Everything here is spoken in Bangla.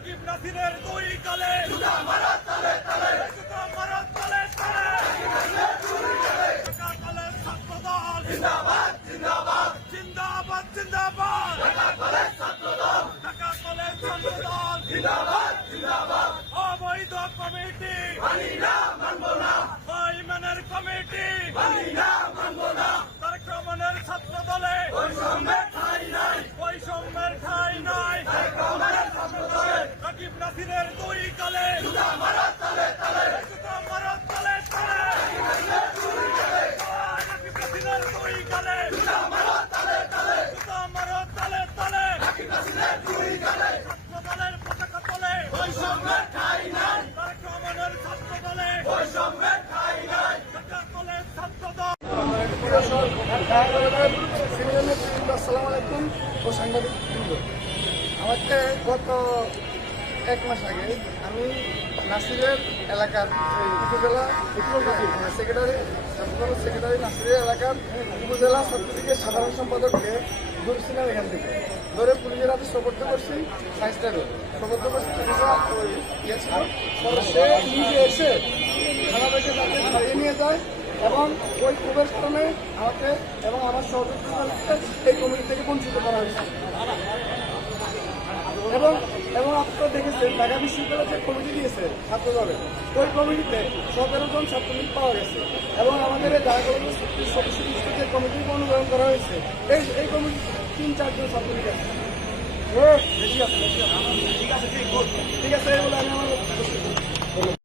রাকিব নাসিরের দুই কালে জুতা মারো তালে তালে জুতা মারো তালে তালে ঢাকা কলেজ ছাত্র দল জিন্দাবাদ জিন্দাবাদ জিন্দাবাদ জিন্দাবাদ ঢাকা কলেজ ছাত্র দল ঢাকা কলেজ ছাত্র দল জিন্দাবাদ জিন্দাবাদ অবৈধ কমিটি মানি না মানবো না বেঈমানের কমিটি মানি না মানবো না তারেক রহমানের ছাত্র দলে বৈষম্যের ঠাঁই নাই বৈষম্যের ঠাঁই নাই তারেক রহমানের ছাত্র দলে রাকিব নাসিরের দুই কালে জুতা মারো তালে তালে জুতা মারো তালে তালে রাকিব নাসিরের দুই কালে জুতা মারো তালে তালে জুতা মারো তালে তালে রাকিব নাসিরের দুই কালে ছাত্র দলের পতাকা তোলে বৈষম্যের ঠাঁই নাই তারেক রহমানের ছাত্র দলে বৈষম্যের ঠাঁই নাই ঢাকা কলেজ ছাত্র দল। আসসালামু আলাইকুম ও সাংবাদিক বৃন্দ, আমাকে গত 1 মাস আগে আমি নাসিরের এলাকার উপজেলা সেক্রেটারি নাসিরের এলাকার উপজেলা ছাত্রলীগের সাধারণ সম্পাদককে ধরেছিলাম। এখান থেকে ধরে পুলিশের হাতে সোপর্দ করছি, সাইস্টারে সোপর্দ করছি। ইয়ে ছিল, সে নিজে এসে থানা থেকে তাকে ধরিয়ে নিয়ে যায় এবং ওই ক্ষোভের কারণে আমাকে এবং আমার সহযোগীদেরকে এই কমিটি থেকে বঞ্চিত করা হয়েছে। এবং আপনারা দেখেছেন ঢাকা বিশ্ববিদ্যালয় যে কমিটি দিয়েছে ছাত্র দলের, ওই কমিটিতে 17 জন ছাত্রলীগ পাওয়া গেছে এবং আমাদের এই ঢাকা কলেজের সদস্য যে কমিটি অনুমোদন করা হয়েছে, এই কমিটি 3-4 জন ছাত্রলীগ আছে। বেশি আছে ঠিক আছে, এগুলো আমি আমার